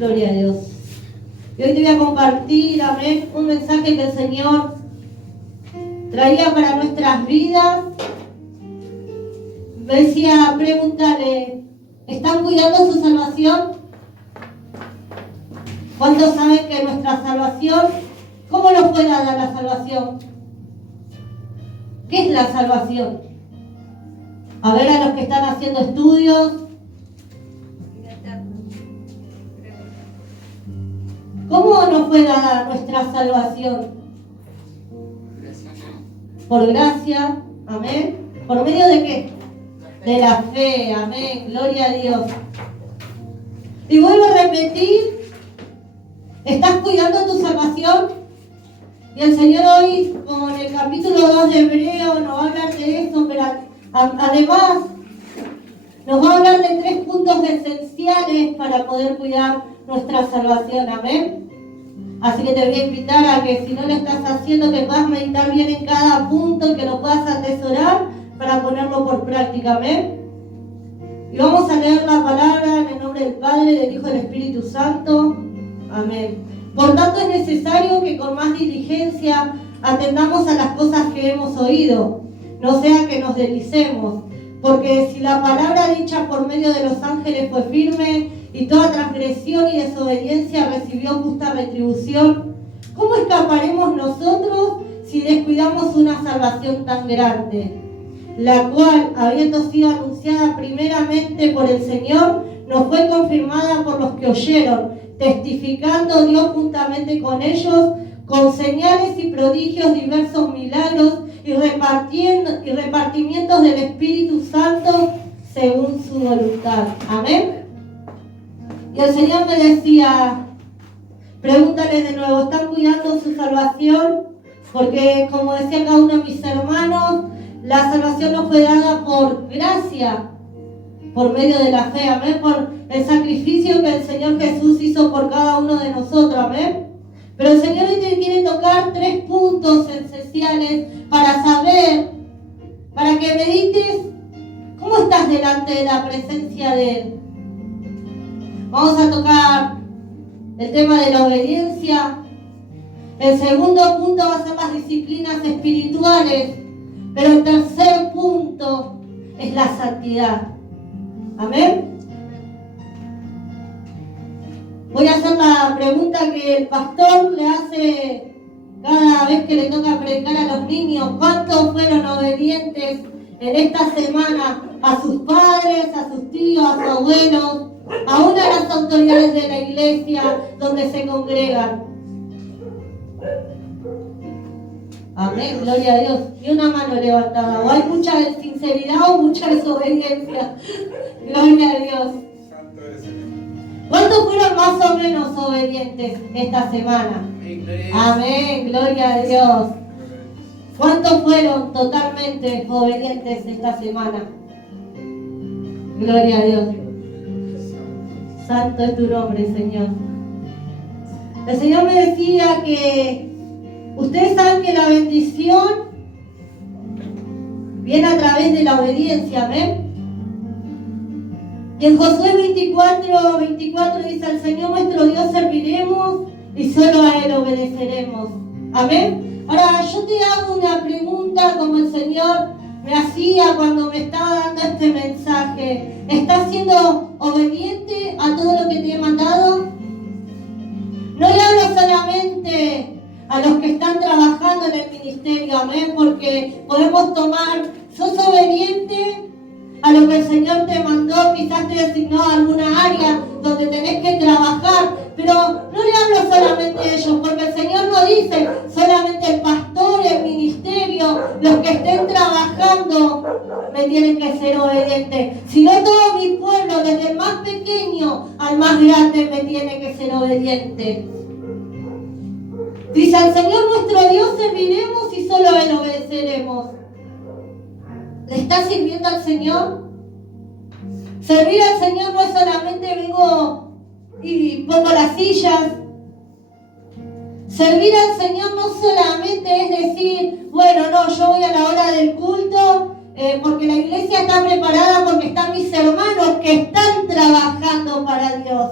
Gloria a Dios. Y hoy te voy a compartir, amén, un mensaje que el Señor traía para nuestras vidas. Me decía, pregúntale, ¿están cuidando su salvación? ¿Cuántos saben que nuestra salvación, cómo nos puede dar la salvación? ¿Qué es la salvación? A ver, a los que están haciendo estudios. ¿Cómo nos puede dar nuestra salvación? Por gracia, amén. ¿Por medio de qué? De la fe, amén. Gloria a Dios. Y vuelvo a repetir, ¿estás cuidando tu salvación? Y el Señor hoy, con el capítulo 2 de Hebreo, nos va a hablar de eso, pero además nos va a hablar de 3 puntos esenciales para poder cuidar nuestra salvación, amén. Así que te voy a invitar a que si no lo estás haciendo, que puedas meditar bien en cada punto, que lo puedas atesorar para ponerlo por práctica, amén. Y vamos a leer la palabra en el nombre del Padre, del Hijo y del Espíritu Santo, amén. Por tanto es necesario que con más diligencia atendamos a las cosas que hemos oído, no sea que nos deslicemos, porque si la palabra dicha por medio de los ángeles fue firme y toda transgresión y desobediencia recibió justa retribución, ¿cómo escaparemos nosotros si descuidamos una salvación tan grande? La cual, habiendo sido anunciada primeramente por el Señor, nos fue confirmada por los que oyeron, testificando Dios juntamente con ellos, con señales y prodigios, diversos milagros y repartimientos del Espíritu Santo según su voluntad. Amén. Y el Señor me decía, pregúntale de nuevo, ¿están cuidando su salvación? Porque como decía cada uno de mis hermanos, la salvación nos fue dada por gracia, por medio de la fe, amén, por el sacrificio que el Señor Jesús hizo por cada uno de nosotros, amén. Pero el Señor hoy te quiere tocar 3 puntos esenciales para saber, para que medites cómo estás delante de la presencia de Él. Vamos a tocar el tema de la obediencia. El segundo punto va a ser las disciplinas espirituales, pero el tercer punto es la santidad. Amén. Voy a hacer la pregunta que el pastor le hace cada vez que le toca predicar a los niños. ¿Cuántos fueron obedientes en esta semana a sus padres, a sus tíos, a sus abuelos, aún a las autoridades de la iglesia donde se congregan? Amén, gloria a Dios. Ni una mano levantada. O hay mucha sinceridad o mucha desobediencia. Gloria a Dios. ¿Cuántos fueron más o menos obedientes esta semana? Amén, gloria a Dios. ¿Cuántos fueron totalmente obedientes esta semana? Gloria a Dios. Santo es tu nombre, Señor. El Señor me decía que ustedes saben que la bendición viene a través de la obediencia, amén. Y en Josué 24 dice, al Señor nuestro Dios serviremos y solo a Él obedeceremos. Amén. Ahora yo te hago una pregunta como el Señor me hacía cuando me estaba dando este mensaje. ¿Estás siendo obediente a todo lo que te he mandado? No le hablo solamente a los que están trabajando en el ministerio, amén, porque podemos tomar, sos obediente a lo que el Señor te mandó, quizás te designó a alguna área donde tenés que trabajar, pero no le hablo solamente a ellos, porque el Señor no dice solamente el pastor, el ministerio, los que estén trabajando me tienen que ser obedientes, sino todo mi pueblo, desde el más pequeño al más grande, me tiene que ser obediente. Dice, al Señor nuestro Dios serviremos y solo a Él obedeceremos. ¿Le estás sirviendo al Señor? Servir al Señor no es solamente vengo y pongo las sillas. Servir al Señor no solamente es decir, bueno, no, yo voy a la hora del culto porque la iglesia está preparada, porque están mis hermanos que están trabajando para Dios.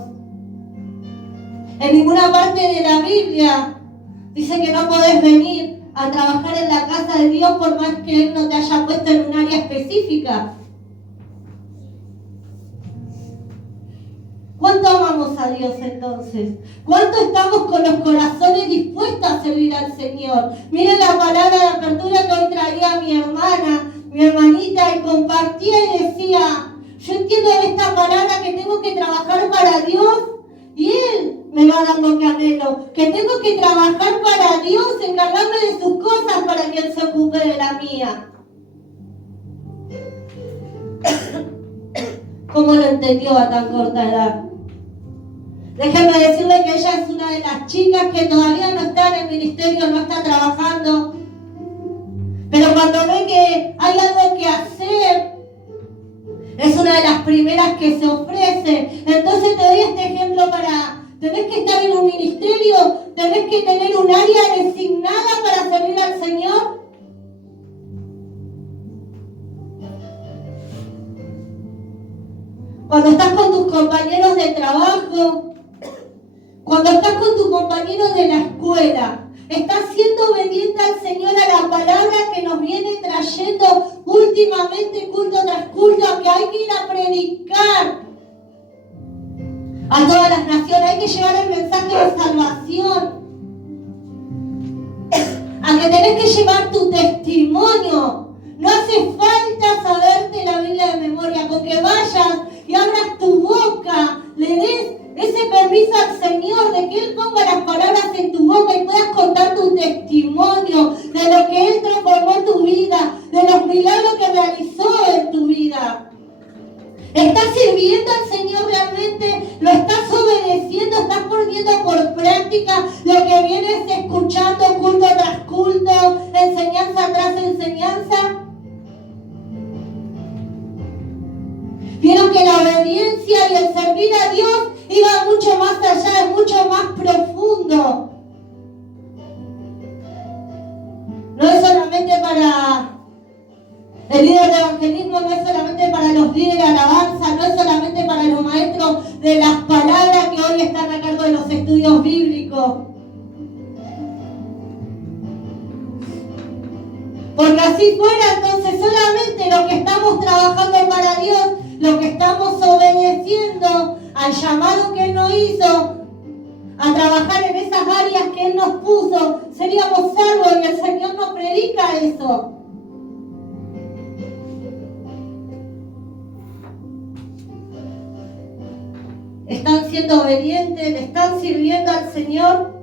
En ninguna parte de la Biblia dice que no podés venir a trabajar en la casa de Dios por más que Él no te haya puesto en un área específica. ¿Cuánto amamos a Dios entonces? ¿Cuánto estamos con los corazones dispuestos a servir al Señor? Miren la palabra de apertura que hoy traía mi hermana, mi hermanita, y compartía y decía, yo entiendo en esta palabra que tengo que trabajar para Dios y Él me va a dar lo que anhelo, que tengo que trabajar para Dios, encargarme de sus cosas para que Él se ocupe de la mía. ¿Cómo lo entendió a tan corta edad? Déjenme decirle que ella es una de las chicas que todavía no está en el ministerio, no está trabajando. Pero cuando ve que hay algo que hacer, es una de las primeras que se ofrece. Entonces te doy este ejemplo tenés que estar en un ministerio, tenés que tener un área designada para servir al Señor. Cuando estás con tus compañeros de trabajo, cuando estás con tus compañeros de la escuela, estás siendo obediente al Señor, a la palabra que nos viene trayendo últimamente culto tras culto, que hay que ir a predicar a todas las naciones, hay que llevar el mensaje de salvación, a que tenés que llevar tu testimonio. No hace falta saberte la Biblia de memoria, con que vayas y abras tu boca, le des ese permiso al Señor de que Él ponga las palabras en tu boca y puedas contar tu testimonio de lo que Él transformó en tu vida, de los milagros que realizó en tu vida. ¿Estás sirviendo al Señor realmente? ¿Lo estás obedeciendo? ¿Estás poniendo por práctica lo que vienes escuchando culto tras culto, enseñanza tras enseñanza? Vieron que la obediencia y el servir a Dios iba mucho más allá, es mucho más profundo. No es solamente para el líder de evangelismo, no es solamente para los líderes de alabanza, no es solamente para los maestros de las palabras que hoy están a cargo de los estudios bíblicos. Porque así fuera, entonces solamente los que estamos trabajando para Dios, los que estamos obedeciendo al llamado que Él nos hizo, a trabajar en esas áreas que Él nos puso, seríamos salvos y el Señor nos predica eso. ¿Están siendo obedientes? ¿Le están sirviendo al Señor?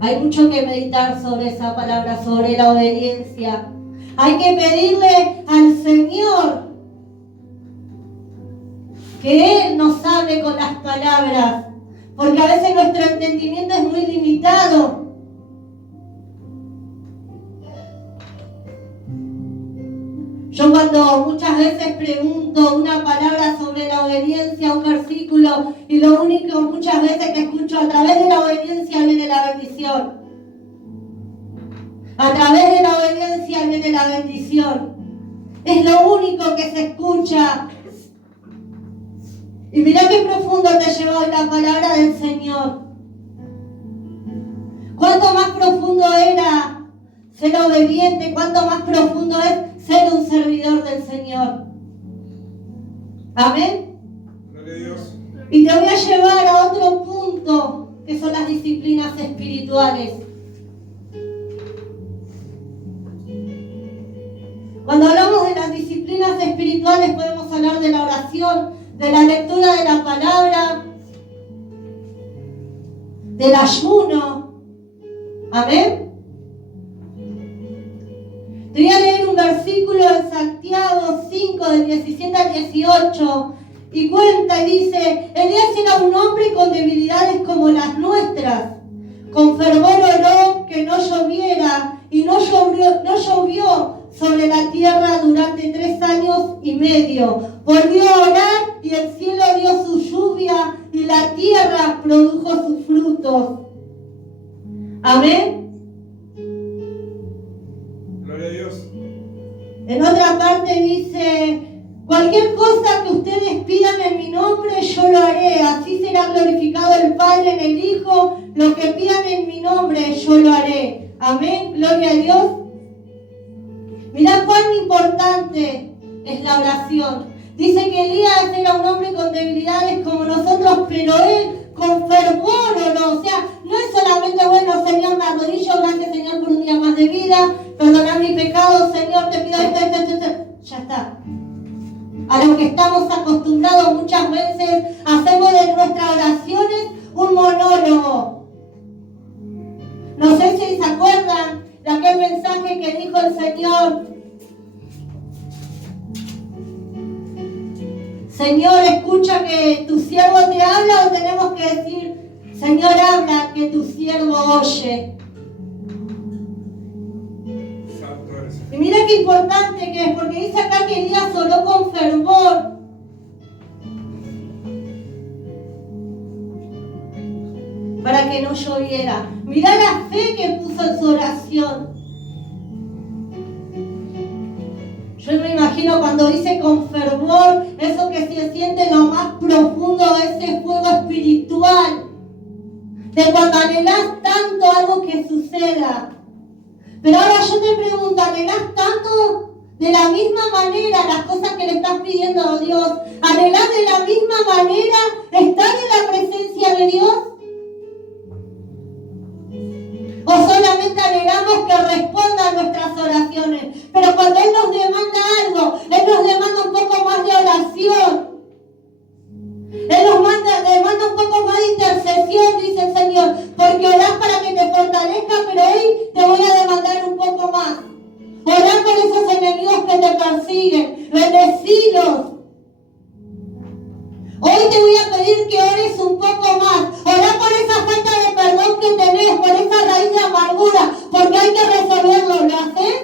Hay mucho que meditar sobre esa palabra, sobre la obediencia. Hay que pedirle al Señor que Él nos hable con las palabras, porque a veces nuestro entendimiento es muy limitado. Yo cuando muchas veces pregunto una palabra sobre la obediencia, un versículo, y lo único muchas veces que escucho, a través de la obediencia viene la bendición. A través de la obediencia viene la bendición. Es lo único que se escucha. Y mirá qué profundo te lleva hoy la palabra del Señor. Cuánto más profundo era ser obediente, cuánto más profundo es ser un servidor del Señor. Amén. Gloria a Dios. Y te voy a llevar a otro punto, que son las disciplinas espirituales. Cuando hablamos de las disciplinas espirituales podemos hablar de la oración, de la lectura de la palabra, del ayuno. Amén. Te voy a leer un versículo en Santiago 5, del 17 al 18, y cuenta y dice: Elías era un hombre con debilidades como las nuestras. Con fervor oró que no lloviera, y no llovió sobre la tierra durante 3 años y medio. Volvió a orar y el cielo dio su lluvia y la tierra produjo sus frutos. Amén. Gloria a Dios. En otra parte dice: cualquier cosa que ustedes pidan en mi nombre, yo yo lo haré, así será glorificado el Padre en el Hijo, lo que pidan en mi nombre, yo lo haré. Amén, gloria a Dios. Mirá cuán importante es la oración. Dice que Elías era un hombre con debilidades como nosotros, pero él con fervor oró. O sea, no es solamente, bueno, Señor, me arrodillo, gracias Señor por un día más de vida, perdonar mi pecado, Señor, te pido esto. Ya está. A lo que estamos acostumbrados muchas veces, hacemos de nuestras oraciones un monólogo. No sé si se acuerdan de aquel mensaje que dijo el Señor. Señor, escucha que tu siervo te habla, o tenemos que decir, Señor, habla que tu siervo oye. Y mira qué importante que es, porque dice acá que Elías oró con fervor. Para que no lloviera. Mirá la fe que puso en su oración. Yo me imagino cuando dice con fervor, eso que se siente en lo más profundo, ese fuego espiritual. De cuando anhelás tanto algo que suceda. Pero ahora yo te pregunto, ¿anhelás tanto de la misma manera las cosas que le estás pidiendo a Dios? ¿Anhelás de la misma manera estar en la presencia de Dios? ¿O solamente anhelamos que responda a nuestras oraciones? Pero cuando Él nos demanda algo, Él nos demanda un poco más de oración. Él nos demanda un poco más de intercesión, dice el Señor, porque orás para que te fortalezca, pero hoy te voy a demandar un poco más. Orá por esos enemigos que te persiguen, bendecilos. Hoy te voy a pedir que ores un poco más. Orá por esa falta de perdón que tenés, por esa raíz de amargura, porque hay que resolverlo, ¿lo haces?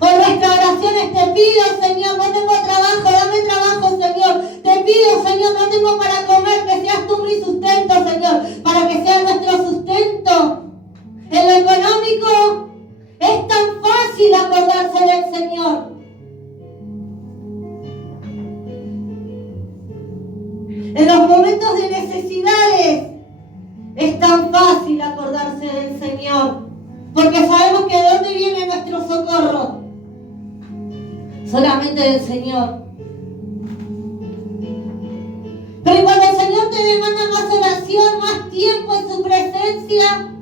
O nuestra oración es, te pido, Señor, no tengo trabajo, dame trabajo, Señor. Te pido, Señor, no tengo para comer, que seas tú mi sustento, Señor, para que sea nuestro sustento. En lo económico es tan fácil acordarse del Señor. En los momentos de necesidades es tan fácil acordarse del Señor, porque sabemos que de dónde viene nuestro socorro. Solamente del Señor. Pero cuando el Señor te demanda más oración, más tiempo en su presencia,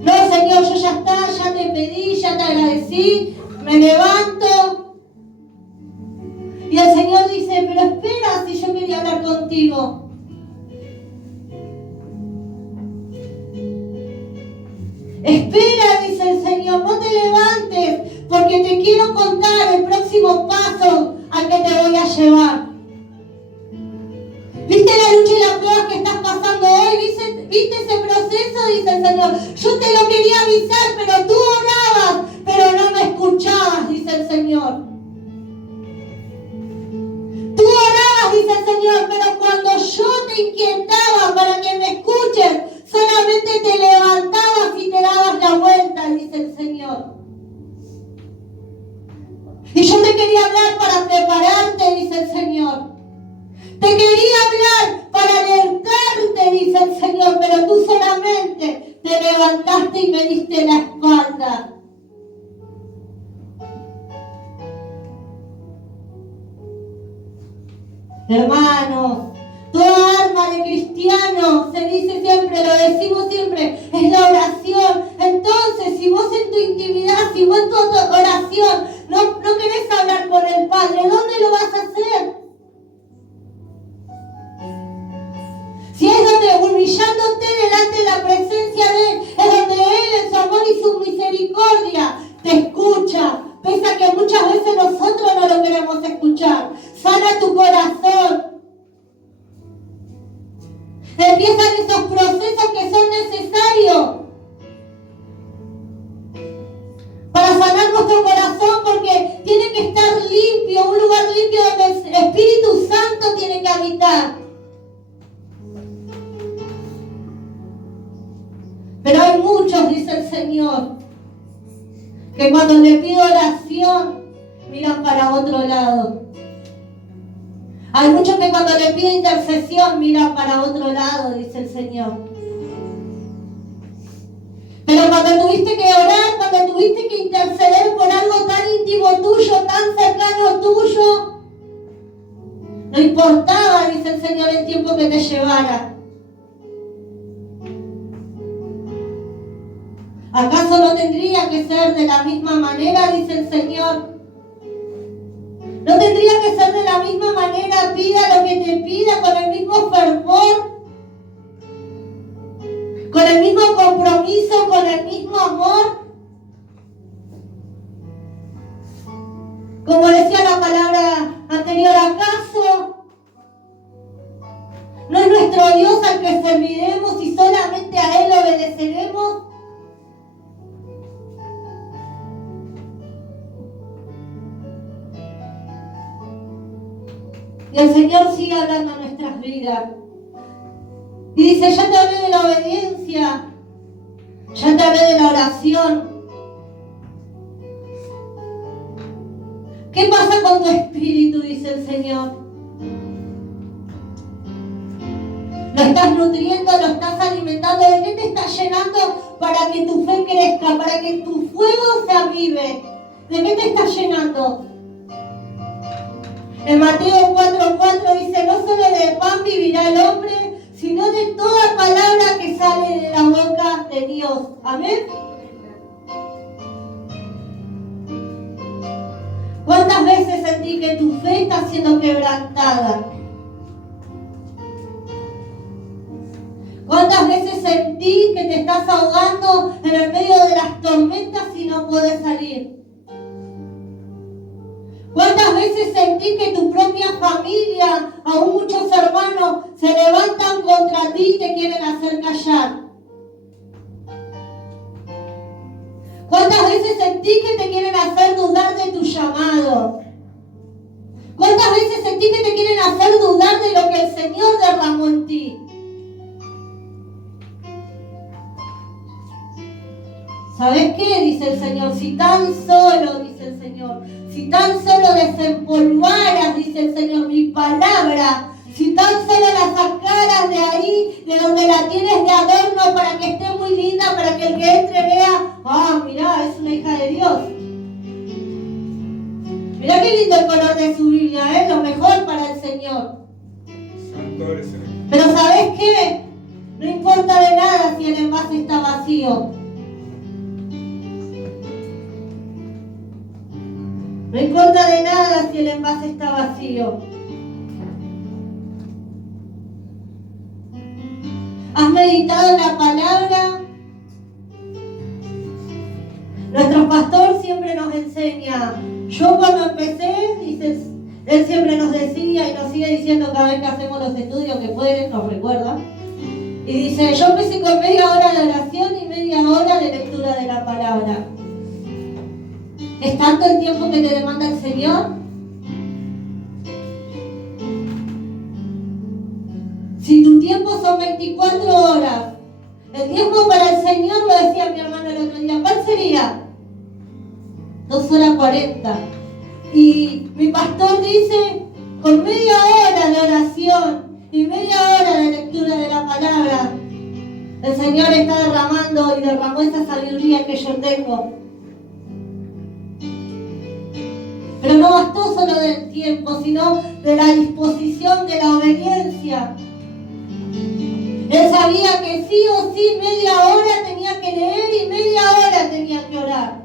no, Señor, yo ya está, ya te pedí, ya te agradecí, me levanto. Y el Señor dice, pero espera, si yo quería hablar contigo. Espera, dice el Señor, no te levantes, porque te quiero contar el próximo paso al que te voy a llevar. ¿Viste la lucha y la prueba que estás pasando hoy? ¿Viste ese proceso? Dice el Señor. Yo te lo quería avisar, pero tú orabas, pero no me escuchabas, dice el Señor. Tú orabas, dice el Señor, pero cuando yo te inquietaba para que me escuches, solamente te levantabas y te dabas la vuelta, dice el Señor. Y yo te quería hablar para prepararte, dice el Señor. Te quería hablar para alertarte, dice el Señor, pero tú solamente te levantaste y me diste la espalda. Hermanos, toda alma de cristiano, se dice siempre, lo decimos siempre, es la oración. Entonces, si vos en tu intimidad, si vos en tu oración no querés hablar con el Padre, ¿dónde lo vas a hacer? Si es donde, humillándote delante de la presencia de Él, es donde Él en su amor y su misericordia te escucha, pese a que muchas veces nosotros no lo queremos escuchar. Sana tu corazón. Empiezan esos procesos que son necesarios para sanar nuestro corazón, porque tiene que estar limpio, un lugar limpio donde el Espíritu Santo tiene que habitar. Pero hay muchos, dice el Señor, que cuando le pido oración, miran para otro lado. Hay muchos que cuando le piden intercesión miran para otro lado, dice el Señor. Pero cuando tuviste que orar, cuando tuviste que interceder por algo tan íntimo tuyo, tan cercano tuyo, no importaba, dice el Señor, el tiempo que te llevara. ¿Acaso no tendría que ser de la misma manera, dice el Señor? ¿No tendría que ser de la misma manera? Pida lo que te pida con el mismo fervor, con el mismo compromiso, con el mismo amor. Como decía la palabra anterior, ¿acaso no es nuestro Dios al que serviremos y solamente a Él obedeceremos? Y el Señor sigue hablando en nuestras vidas. Y dice, ya te hablé de la obediencia, ya te hablé de la oración. ¿Qué pasa con tu espíritu? Dice el Señor. ¿Lo estás nutriendo? ¿Lo estás alimentando? ¿De qué te estás llenando para que tu fe crezca? Para que tu fuego se avive. ¿De qué te estás llenando? En Mateo 4:4 dice, no solo de pan vivirá el hombre, sino de toda palabra que sale de la boca de Dios. Amén. ¿Cuántas veces sentí que tu fe está siendo quebrantada? ¿Cuántas veces sentí que te estás ahogando en el medio de las tormentas y no puedes salir? ¿Cuántas veces sentí que tu propia familia, aún muchos hermanos, se levantan contra ti y te quieren hacer callar? ¿Cuántas veces sentí que te quieren hacer dudar de tu llamado? ¿Cuántas veces sentí que te quieren hacer dudar de lo que el Señor derramó en ti? ¿Sabes qué? Dice el Señor, si tan solo, dice el Señor, si tan solo desempolvaras, dice el Señor, mi palabra, si tan solo la sacaras de ahí, de donde la tienes de adorno para que esté muy linda, para que el que entre vea, ah, mirá, es una hija de Dios. Mirá qué lindo el color de su Biblia, lo mejor para el Señor. Santo eres el... Pero ¿sabes qué? No importa de nada si el envase está vacío. No importa de nada si el envase está vacío. ¿Has meditado en la palabra? Nuestro pastor siempre nos enseña. Yo cuando empecé, dice, él siempre nos decía y nos sigue diciendo cada vez que hacemos los estudios que pueden, nos recuerda. Y dice, yo empecé con media hora de oración y media hora de lectura de la palabra. ¿Es tanto el tiempo que te demanda el Señor? Si tu tiempo son 24 horas, el tiempo para el Señor, lo decía mi hermano el otro día, ¿cuál sería? 2 horas 40. Y mi pastor dice, con media hora de oración y media hora de lectura de la palabra, el Señor está derramando y derramó esa sabiduría que yo tengo. Pero no bastó solo del tiempo, sino de la disposición, de la obediencia. Él sabía que sí o sí media hora tenía que leer y media hora tenía que orar.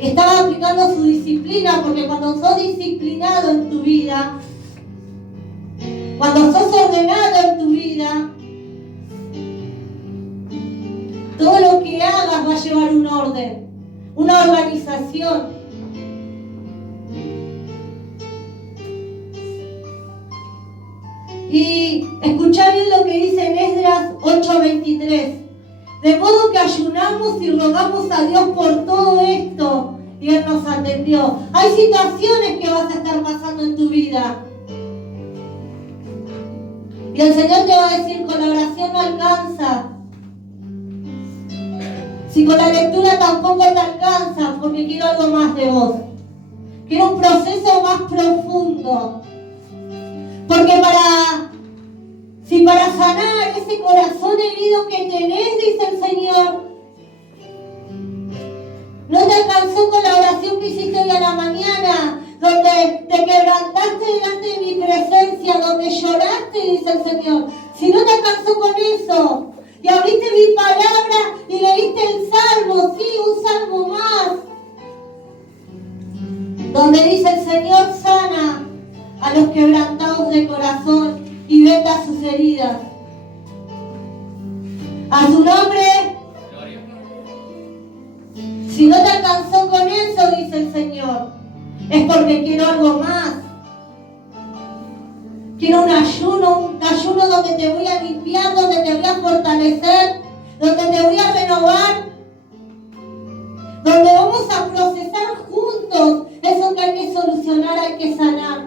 Y estaba aplicando su disciplina, porque cuando sos disciplinado en tu vida, cuando sos ordenado en tu vida, todo lo que hagas va a llevar un orden, una organización. Y escuchá bien lo que dice en Esdras 8:23. De modo que ayunamos y rogamos a Dios por todo esto y Él nos atendió. Hay situaciones que vas a estar pasando en tu vida. Y el Señor te va a decir, con la oración no alcanza. Si con la lectura tampoco te alcanza, porque quiero algo más de vos. Quiero un proceso más profundo. Porque para sanar ese corazón herido que tenés, dice el Señor, no te alcanzó con la oración que hiciste hoy a la mañana, donde te quebrantaste delante de mi presencia, donde lloraste, dice el Señor. Si no te alcanzó con eso, y abriste mi palabra y leíste el Salmo, sí, un Salmo más, donde dice el Señor sana a los quebrantados de corazón y venda sus heridas. A su nombre. Si no te alcanzó con eso, dice el Señor, es porque quiero algo más. Quiero un ayuno donde te voy a limpiar, donde te voy a fortalecer, donde te voy a renovar, donde vamos a procesar juntos eso que hay que solucionar, hay que sanar.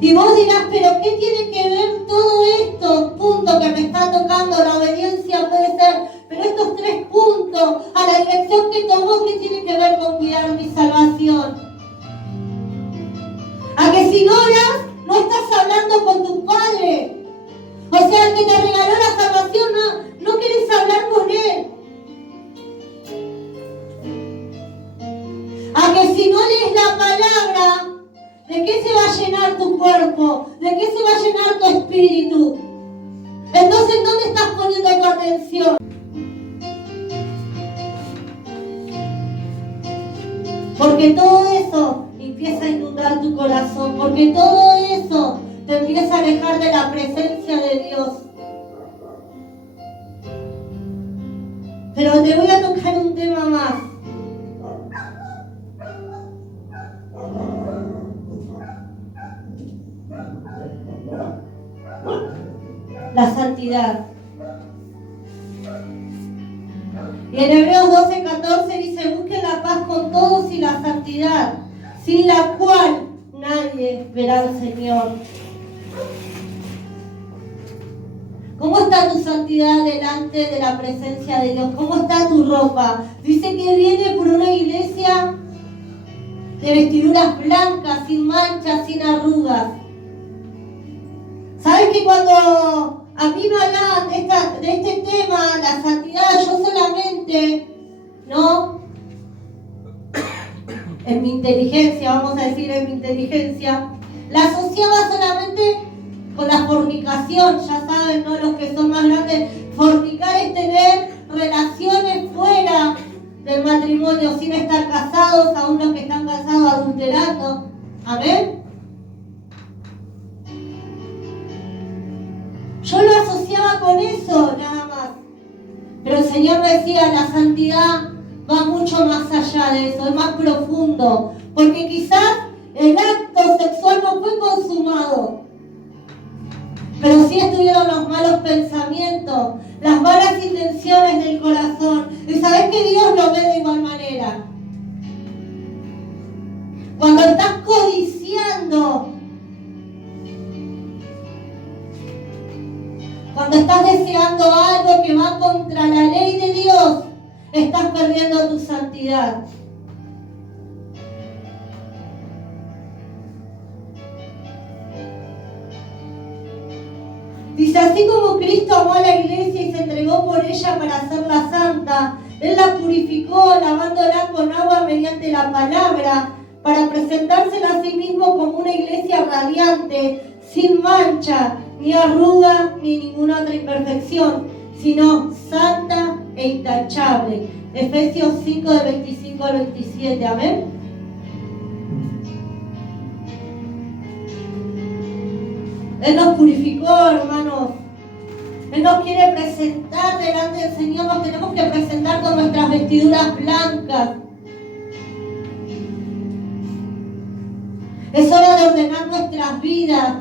Y vos dirás, pero ¿qué tiene que ver todo esto? Punto que me está tocando, la obediencia puede ser, pero estos 3 puntos, a la dirección que tomó, ¿qué tiene que ver con cuidar mi salvación? A que si no oras, no estás hablando con tu Padre. O sea, el que te regaló la salvación, no quieres hablar con Él. A que si no lees la palabra, ¿de qué se va a llenar tu cuerpo? ¿De qué se va a llenar tu espíritu? Entonces, ¿dónde estás poniendo tu atención? Porque todo eso empieza a inundar tu corazón, porque todo eso te empieza a alejar de la presencia de Dios. Pero te voy a tocar un tema más. La santidad. Y en Hebreos 12:14 dice, busquen la paz con todos y la santidad, sin la cual nadie verá al Señor. ¿Cómo está tu santidad delante de la presencia de Dios? ¿Cómo está tu ropa? Dice que viene por una iglesia de vestiduras blancas, sin manchas, sin arrugas. ¿Sabes que cuando a mí me hablaban de este tema, la santidad, yo solamente, ¿no? En mi inteligencia, vamos a decir en mi inteligencia, la asociaba solamente con la fornicación. Ya saben, ¿no? Los que son más grandes, fornicar es tener relaciones fuera del matrimonio, sin estar casados, aún los que están casados adulterando. Amén. Yo lo asociaba con eso, nada más. Pero el Señor decía, la santidad va mucho más allá de eso, es más profundo. Porque quizás el acto sexual no fue consumado, pero sí estuvieron los malos pensamientos, las malas intenciones del corazón. Y sabes que Dios lo ve de igual manera. Cuando estás codiciando, cuando estás deseando algo que va contra la ley de Dios, estás perdiendo tu santidad. Dice, así como Cristo amó a la iglesia y se entregó por ella para hacerla santa, Él la purificó lavándola con agua mediante la palabra, para presentársela a sí mismo como una iglesia radiante, sin mancha, ni arruga, ni ninguna otra imperfección, sino santa e intachable. Efesios 5, de 25 al 27, amén. Él nos purificó, hermanos. Él nos quiere presentar delante del Señor. Nos tenemos que presentar con nuestras vestiduras blancas. Es hora de ordenar nuestras vidas.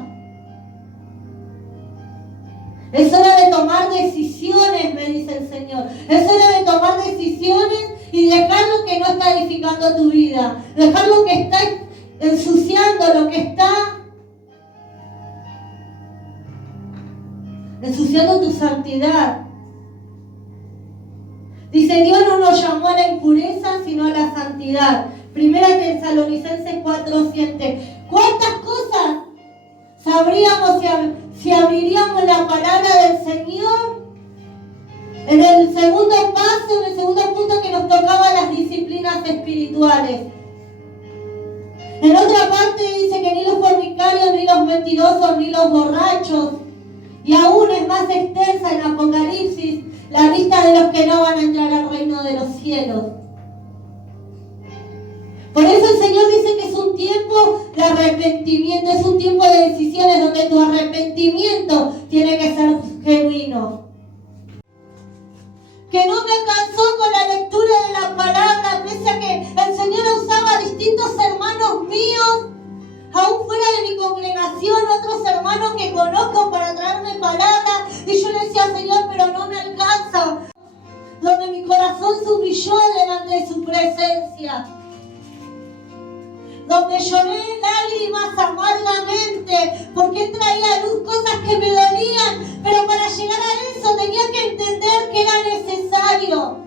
Es hora de tomar decisiones, me dice el Señor. Es hora de tomar decisiones y dejar lo que no está edificando tu vida. Dejar lo que está ensuciando, lo que está ensuciando tu santidad. Dice, Dios no nos llamó a la impureza, sino a la santidad. Primera Tesalonicenses 4:7. ¿Cuántas cosas sabríamos si abriríamos la palabra del Señor? En el segundo paso, en el segundo punto que nos tocaba las disciplinas espirituales. En otra parte dice que ni los fornicarios, ni los mentirosos, ni los borrachos. Y aún es más extensa en Apocalipsis la lista de los que no van a entrar al reino de los cielos. Por eso el Señor dice que es un tiempo de arrepentimiento, es un tiempo de decisiones donde tu arrepentimiento tiene que ser genuino. Que no me alcanzó con la lectura de la palabra, pese a que el Señor usaba a distintos hermanos míos, aún fuera de mi congregación, otros hermanos que conozco para traerme palabra, y yo le decía, Señor, pero no me alcanza. Donde mi corazón se humilló delante de su presencia. Donde lloré lágrimas amargamente, porque Él traía a luz cosas que me dolían, pero para llegar a eso tenía que entender que era necesario.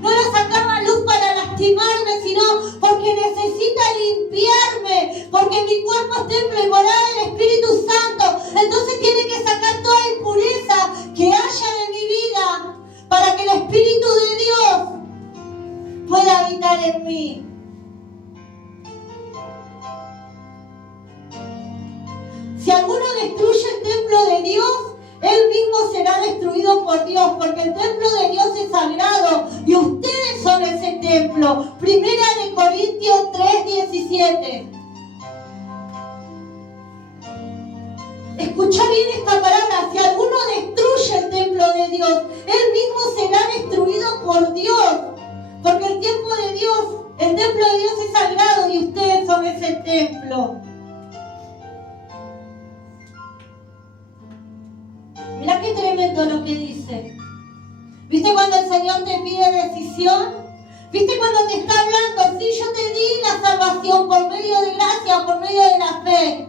No lo sacaba a luz para lastimarme, sino porque necesita limpiarme, porque mi cuerpo es templo y morada del Espíritu Santo. Entonces tiene que sacar toda impureza que haya de mi vida, para que el Espíritu de Dios pueda habitar en mí. Si alguno destruye el templo de Dios, él mismo será destruido por Dios, porque el templo de Dios es sagrado y ustedes son ese templo. Primera de Corintios 3:17. Escucha bien esta palabra. Si alguno destruye el templo de Dios, él mismo será destruido por Dios, porque el templo de Dios es sagrado y ustedes son ese templo. Mirá qué tremendo lo que dice. ¿Viste cuando el Señor te pide decisión? ¿Viste cuando te está hablando? Sí, yo te di la salvación por medio de gracia, por medio de la fe.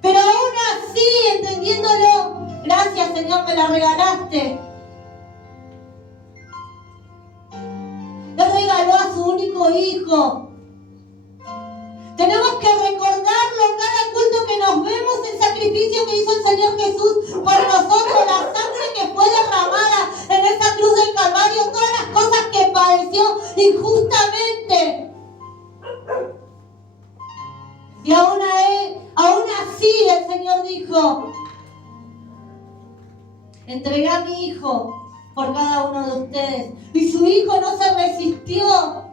Pero aún así, entendiéndolo, gracias Señor, me la regalaste. Le regaló a su único hijo. Tenemos que recordarlo cada culto que nos vemos, el sacrificio que hizo el Señor Jesús por nosotros, la sangre que fue derramada en esa cruz del Calvario, todas las cosas que padeció injustamente. Y aún así el Señor dijo, entregué a mi hijo por cada uno de ustedes. Y su hijo no se resistió.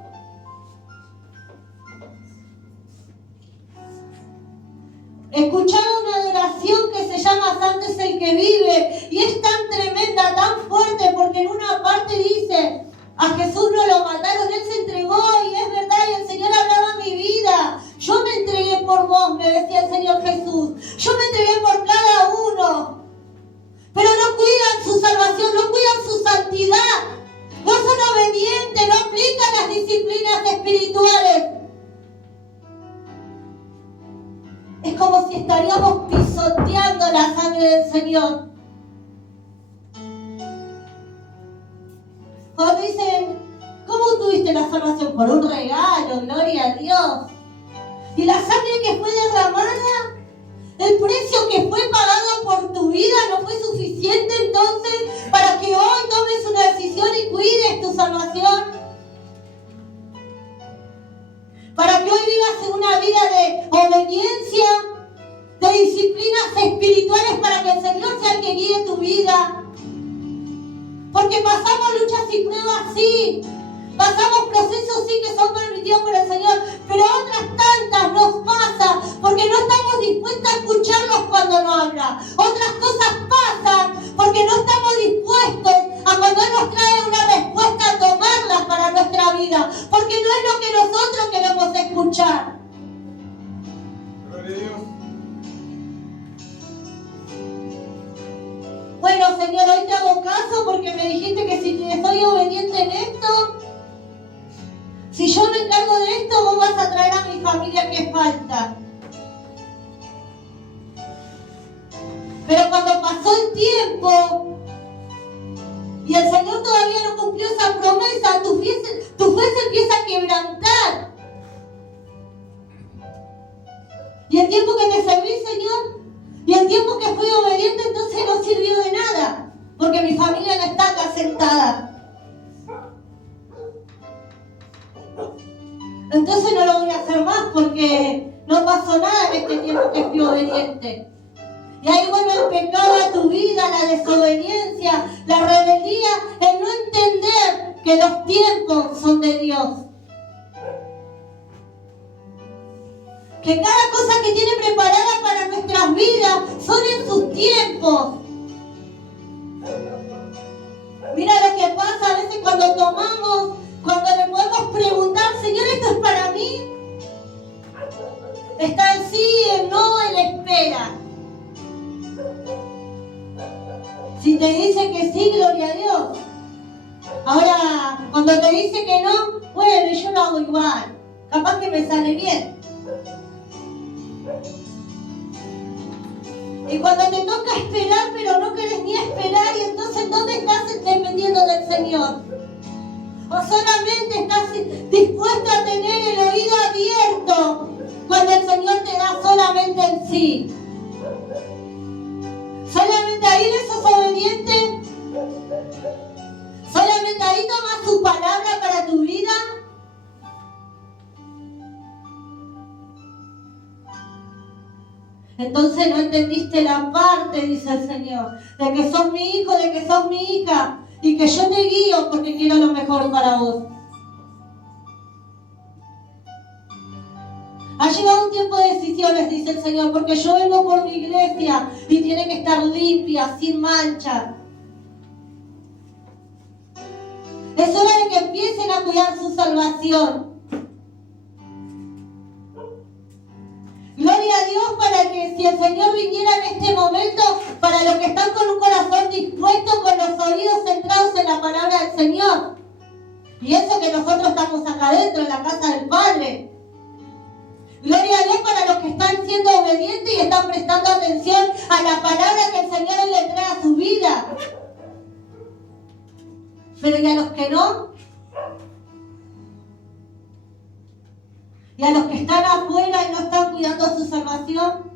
Escuchaba una adoración que se llama Santo es el que vive, y es tan tremenda, tan fuerte, porque en una parte dice, a Jesús no lo mataron, Él se entregó, y es verdad, y el Señor hablaba mi vida. Yo me entregué por vos, me decía el Señor Jesús. Yo me entregué por cada uno. Pero no cuidan su salvación, no cuidan su santidad, no son obedientes, no aplican las disciplinas espirituales. Es como si estaríamos pisoteando la sangre del Señor. Cuando dicen, ¿cómo tuviste la salvación? Por un regalo, gloria a Dios. Y la sangre que fue derramada, el precio que fue pagado por tu vida, ¿no fue suficiente entonces para que hoy tomes una decisión y cuides tu salvación? Para que hoy vivas una vida de obediencia, de disciplinas espirituales, para que el Señor sea el que guíe tu vida. Porque pasamos luchas y pruebas, sí. Pasamos procesos, sí, que son permitidos por el Señor. Pero otras tantas nos pasa porque no estamos dispuestos a escucharlos cuando nos habla. Otras cosas pasan porque no estamos dispuestos a cuando Él nos trae una respuesta a tomarlas para nuestra vida. Porque no es lo que nosotros queremos escuchar. Gloria a Dios. Bueno, Señor, hoy te hago caso porque me dijiste que si soy obediente en esto, si yo me encargo de esto, vos vas a traer a mi familia que falta. Pero cuando pasó el tiempo, cumplió esa promesa, tu fe se empieza a quebrantar. Y el tiempo que te serví, Señor, y el tiempo que fui obediente, entonces no sirvió de nada, porque mi familia no está acá sentada. Entonces no lo voy a hacer más porque no pasó nada en este tiempo que fui obediente. Y ahí vuelve el pecado a tu vida, la desobediencia, la rebeldía, el no entender que los tiempos son de Dios. Que cada cosa que tiene preparada para nuestras vidas son en sus tiempos. Mira lo que pasa a veces cuando tomamos, cuando le podemos preguntar, Señor, ¿esto es para mí? Está en sí, en no, en espera. Si te dice que sí, gloria a Dios. Ahora, cuando te dice que no, bueno, yo lo hago igual. Capaz que me sale bien. Y cuando te toca esperar, pero no querés ni esperar, y entonces ¿dónde estás dependiendo del Señor? ¿O solamente estás dispuesto a tener el oído abierto cuando el Señor te da solamente el sí? ¿Solamente ahí le sos obediente? ¿Solamente ahí tomas su palabra para tu vida? Entonces no entendiste la parte, dice el Señor, de que sos mi hijo, de que sos mi hija, y que yo te guío porque quiero lo mejor para vos. Ha llegado un tiempo de decisiones, dice el Señor, porque yo vengo por mi iglesia y tiene que estar limpia, sin mancha. Es hora de que empiecen a cuidar su salvación. Gloria a Dios para que si el Señor viniera en este momento, para los que están con un corazón dispuesto, con los oídos centrados en la palabra del Señor. Y eso que nosotros estamos acá adentro, en la casa del Padre. Gloria a Dios para los que están siendo obedientes y están prestando atención a la palabra que el Señor hoy le trae a su vida. Pero ¿y a los que no? ¿Y a los que están afuera y no están cuidando su salvación?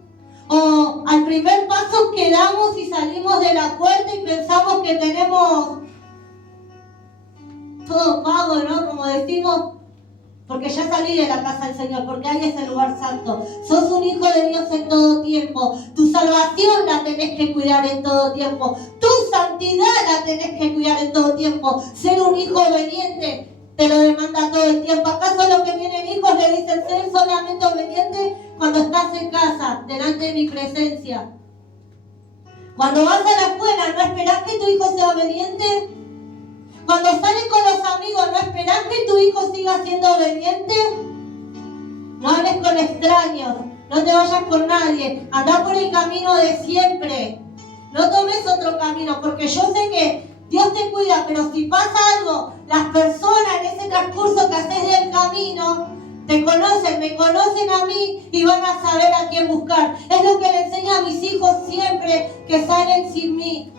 ¿O al primer paso que damos y salimos de la puerta y pensamos que tenemos todo pago, ¿no? Como decimos, porque ya salí de la casa del Señor, porque ahí es el lugar santo. Sos un hijo de Dios en todo tiempo. Tu salvación la tenés que cuidar en todo tiempo. Tu santidad la tenés que cuidar en todo tiempo. Ser un hijo obediente te lo demanda todo el tiempo. ¿Acaso los que tienen hijos le dicen ser solamente obediente cuando estás en casa, delante de mi presencia? Cuando vas a la escuela, ¿no esperás que tu hijo sea obediente? Cuando sales con los amigos, ¿no esperás que tu hijo siga siendo obediente? No hables con extraños, no te vayas con nadie, andá por el camino de siempre. No tomes otro camino, porque yo sé que Dios te cuida, pero si pasa algo, las personas en ese transcurso que haces del camino, te conocen, me conocen a mí y van a saber a quién buscar. Es lo que le enseño a mis hijos siempre que salen sin mí.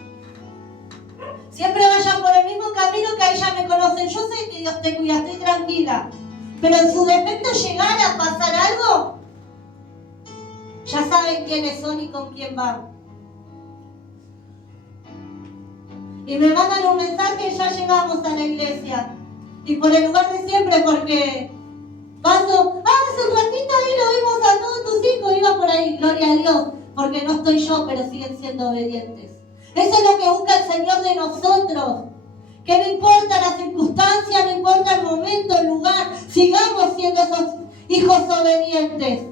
Siempre vayan por el mismo camino que ahí ya me conocen. Yo sé que Dios te cuida, estoy tranquila. Pero en su defecto llegar a pasar algo, ya saben quiénes son y con quién van. Y me mandan un mensaje y ya llegamos a la iglesia. Y por el lugar de siempre, porque paso, hace un ratito ahí lo vimos a todos tus hijos, iba por ahí, gloria a Dios, porque no estoy yo, pero siguen siendo obedientes. Eso es lo que busca el Señor de nosotros. Que no importa la circunstancia, no importa el momento, el lugar, sigamos siendo esos hijos obedientes.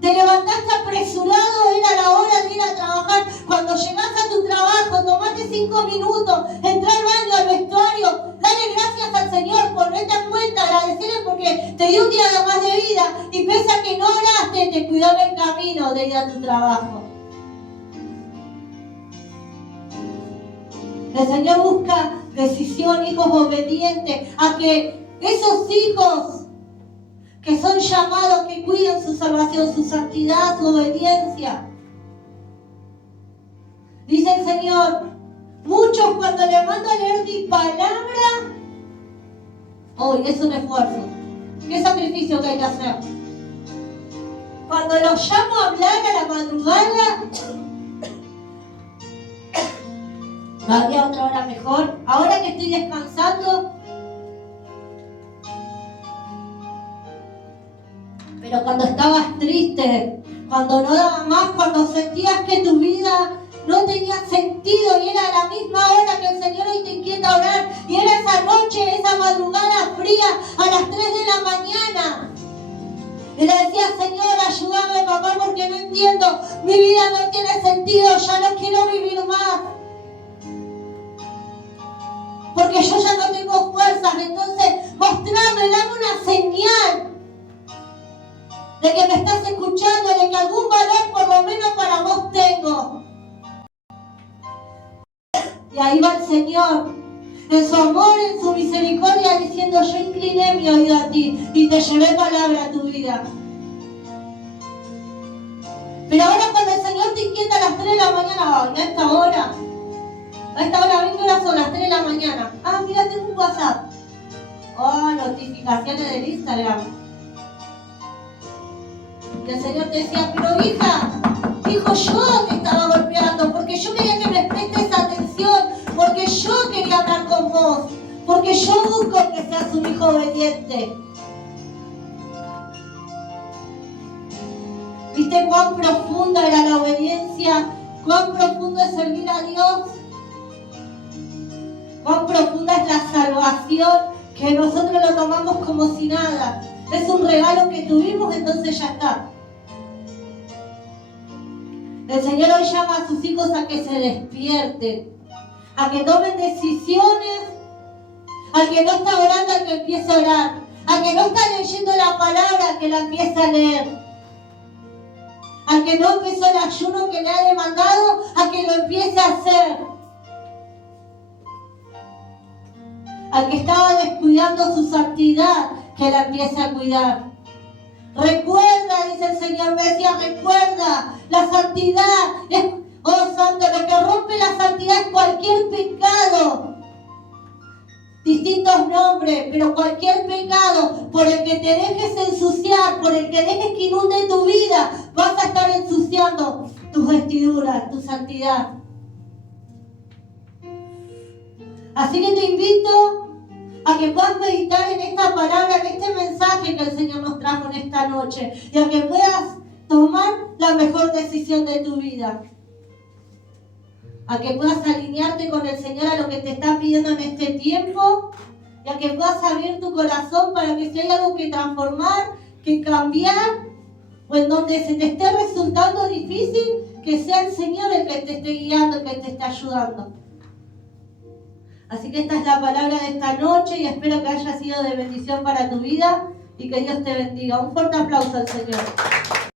Te levantaste apresurado, era la hora de ir a trabajar. Cuando llegás a tu trabajo, tomate 5 minutos, entra al baño, al vestuario, dale gracias al Señor, ponete en cuenta, agradecerle porque te dio un día más de vida y pese a que no oraste, te cuidó en el camino de ir a tu trabajo. El Señor busca decisión, hijos obedientes, a que esos hijos que son llamados, que cuiden su salvación, su santidad, su obediencia. Dice el Señor, muchos muchos cuando les mando a leer mi palabra, hoy es un esfuerzo. ¿Qué sacrificio que hay que hacer? Cuando los llamo a hablar a la madrugada, no había otra hora mejor. Ahora que estoy descansando, pero cuando estabas triste, cuando no daba más, cuando sentías que tu vida no tenía sentido y era la misma hora que el Señor hoy te inquieta a orar, y era esa noche, esa madrugada fría a las 3 de la mañana. Y le decía, Señor, ayúdame, papá, porque no entiendo, mi vida no tiene sentido, ya no quiero vivir más. Porque yo ya no tengo fuerzas, entonces mostrame, dame una señal de que me estás escuchando, de que algún valor por lo menos para vos tengo. Y ahí va el Señor, en su amor, en su misericordia, diciendo, yo incliné mi oído a ti y te llevé palabra a tu vida. Pero ahora cuando el Señor te inquieta a las 3 de la mañana, a esta hora, ¿ven qué horas son? Las 3 de la mañana. Ah, mira, tengo un WhatsApp. Oh, notificaciones del Instagram. Y el Señor te decía, pero hija, hijo, yo te estaba golpeando porque yo quería que me prestes atención, porque yo quería hablar con vos, porque yo busco que seas un hijo obediente. ¿Viste cuán profunda era la obediencia? ¿Cuán profundo es servir a Dios? ¿Cuán profunda es la salvación que nosotros lo tomamos como si nada? Es un regalo que tuvimos, entonces ya está. El Señor hoy llama a sus hijos a que se despierten, a que tomen decisiones, al que no está orando, al que empiece a orar, al que no está leyendo la palabra, que la empiece a leer, al que no empezó el ayuno que le ha demandado, a que lo empiece a hacer, al que estaba descuidando su santidad, que la empiece a cuidar. Recuerda, dice el Señor, me decía, recuerda, la santidad es, oh santo, lo que rompe la santidad es cualquier pecado. Distintos nombres, pero cualquier pecado por el que te dejes ensuciar, por el que dejes que inunde tu vida, vas a estar ensuciando tus vestiduras, tu santidad. Así que te invito a que puedas meditar en esta palabra, en este mensaje que el Señor nos trajo en esta noche, y a que puedas tomar la mejor decisión de tu vida, a que puedas alinearte con el Señor a lo que te está pidiendo en este tiempo, y a que puedas abrir tu corazón para que si hay algo que transformar, que cambiar, o en donde se te esté resultando difícil, que sea el Señor el que te esté guiando, el que te esté ayudando. Así que esta es la palabra de esta noche y espero que haya sido de bendición para tu vida y que Dios te bendiga. Un fuerte aplauso al Señor.